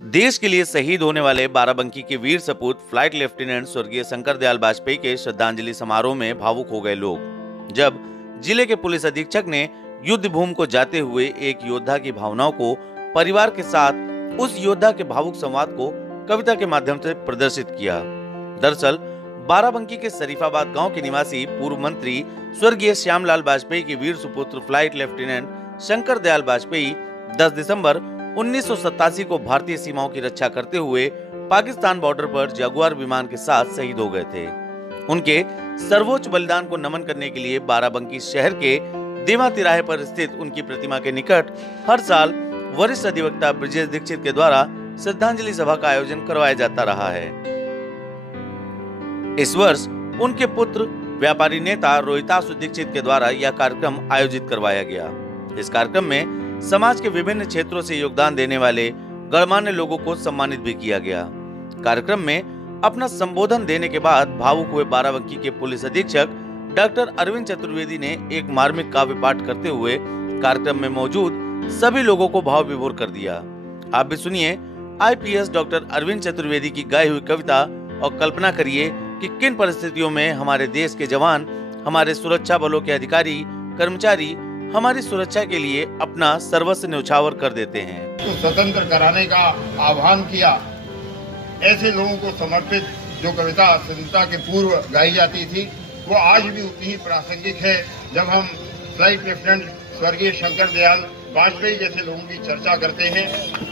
देश के लिए शहीद होने वाले बाराबंकी के वीर सपूत फ्लाइट लेफ्टिनेंट स्वर्गीय शंकर दयाल वाजपेयी के श्रद्धांजलि समारोह में भावुक हो गए लोग। जब जिले के पुलिस अधीक्षक ने युद्ध भूमि को जाते हुए एक योद्धा की भावनाओं को परिवार के साथ उस योद्धा के भावुक संवाद को कविता के माध्यम से प्रदर्शित किया। दरअसल बाराबंकी के शरीफाबाद गांव के निवासी पूर्व मंत्री स्वर्गीय श्यामलाल वाजपेयी के वीर सुपुत्र फ्लाइट लेफ्टिनेंट शंकर दयाल वाजपेयी 10 दिसंबर 1987 को भारतीय सीमाओं की रक्षा करते हुए पाकिस्तान बॉर्डर पर जगुआर विमान के साथ शहीद हो गए थे। उनके सर्वोच्च बलिदान को नमन करने के लिए बाराबंकी शहर के देवा तिराहे पर स्थित उनकी प्रतिमा के निकट हर साल वरिष्ठ अधिवक्ता ब्रजेश दीक्षित के द्वारा श्रद्धांजलि सभा का आयोजन करवाया जाता रहा है। इस वर्ष उनके पुत्र व्यापारी नेता रोहितासु दीक्षित के द्वारा यह कार्यक्रम आयोजित करवाया गया। इस कार्यक्रम में समाज के विभिन्न क्षेत्रों से योगदान देने वाले गणमान्य लोगों को सम्मानित भी किया गया। कार्यक्रम में अपना संबोधन देने के बाद भावुक हुए बाराबंकी के पुलिस अधीक्षक डॉक्टर अरविंद चतुर्वेदी ने एक मार्मिक काव्य पाठ करते हुए कार्यक्रम में मौजूद सभी लोगों को भाव विभोर कर दिया। आप भी सुनिए IPS डॉक्टर अरविंद चतुर्वेदी की गाई हुई कविता और कल्पना करिए कि किन परिस्थितियों में हमारे देश के जवान, हमारे सुरक्षा बलों के अधिकारी, कर्मचारी हमारी सुरक्षा के लिए अपना सर्वस्व न्यौछावर कर देते हैं। तो स्वतंत्र कराने का आह्वान किया। ऐसे लोगों को समर्पित जो कविता स्वतंत्रता के पूर्व गाई जाती थी वो आज भी उतनी ही प्रासंगिक है। जब हम फ्लाइट लेफ्टिनेंट स्वर्गीय शंकर दयाल वाजपेयी जैसे लोगों की चर्चा करते हैं,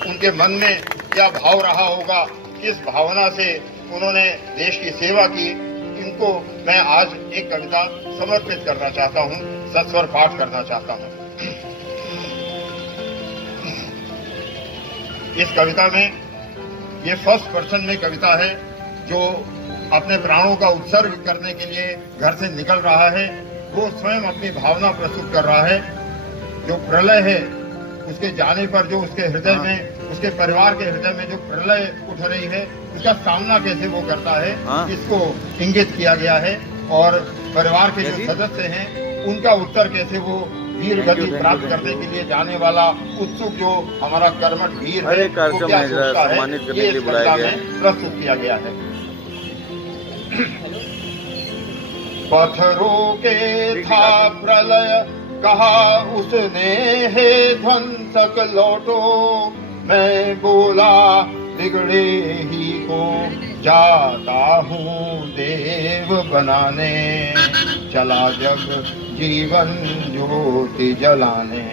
उनके मन में क्या भाव रहा होगा, किस भावना से उन्होंने देश की सेवा की, इनको मैं आज एक कविता समर्पित करना चाहता हूँ, सस्वर पाठ करना चाहता हूँ। इस कविता में ये फर्स्ट पर्सन में कविता है जो अपने प्राणों का उत्सर्ग करने के लिए घर से निकल रहा है। वो स्वयं अपनी भावना प्रस्तुत कर रहा है। जो प्रलय है उसके जाने पर जो उसके हृदय में, उसके परिवार के हृदय में जो प्रलय उठ रही है, उसका सामना कैसे वो करता है, इसको इंगित किया गया है। और परिवार के जो सदस्य हैं उनका उत्तर कैसे वो वीर गति प्राप्त करने के लिए जाने वाला उत्सुक जो हमारा कर्मठ वीर है वो क्या सोचता है, ये इस कविता में प्रस्तुत किया गया है। पत्थरों के था प्रलय कहा उसने, हे ध्वंसक लौटो। मैं बोला बिगड़े ही को जाता हूँ देव बनाने, चला जब जीवन ज्योति जलाने।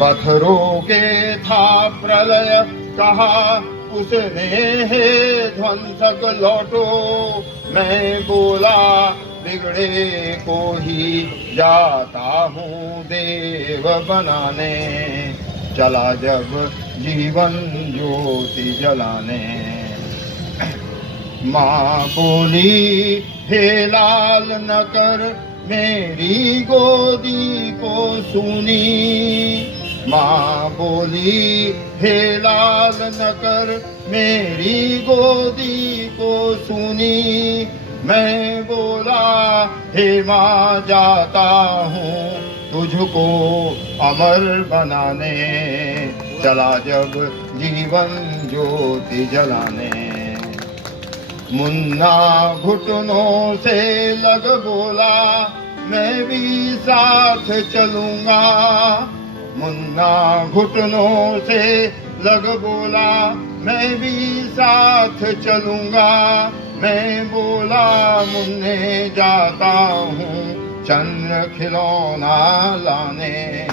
पत्थरों के था प्रलय कहा उसने, हे ध्वंसक लौटो। मैं बोला बिगड़े को ही जाता हूँ देव बनाने, चला जब जीवन ज्योति जलाने। माँ बोली हे लाल न कर मेरी गोदी को सूनी। माँ बोली हे लाल न कर मेरी गोदी को सूनी। मैं बोला हे माँ जाता हूँ तुझको अमर बनाने, चला जब जीवन ज्योति जलाने। मुन्ना घुटनों से लग बोला मैं भी साथ चलूंगा। मुन्ना घुटनों से लग बोला मैं भी साथ चलूंगा। मैं बोला मुन्ने जाता हूँ चंद्र खिलौना लाने,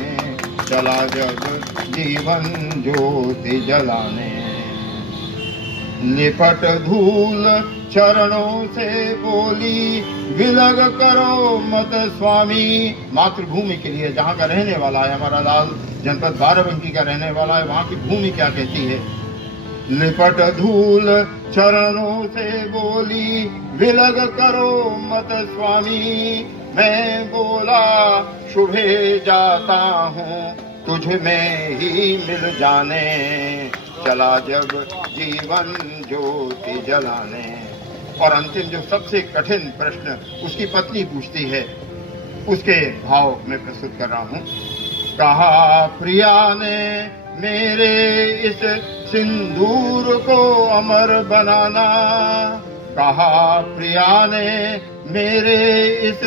चला जब जीवन ज्योति जलाने। लिपट धूल चरणों से बोली विलग करो मत स्वामी। मातृभूमि के लिए जहाँ का रहने वाला है हमारा लाल, जनपद बाराबंकी का रहने वाला है, वहाँ की भूमि क्या कहती है। लिपट धूल चरणों से बोली विलग करो मत स्वामी। मैं बोला शुभे जाता हूँ तुझ में ही मिल जाने, चला जब जीवन ज्योति जलाने। और अंतिम जो सबसे कठिन प्रश्न उसकी पत्नी पूछती है, उसके भाव में प्रस्तुत कर रहा हूँ। कहा प्रिया ने मेरे इस सिंदूर को अमर बनाना। कहा प्रिया ने मेरे इस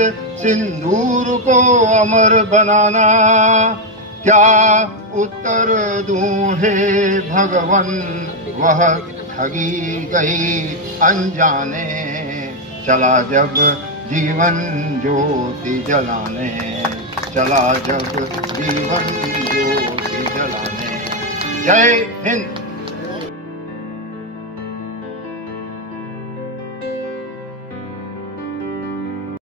सिंदूर को अमर बनाना। क्या उत्तर दूं हे भगवन, वह ठगी गई अनजाने। चला जब जीवन ज्योति जलाने, चला जब जीवन ज्योति जलाने। जय हिंद।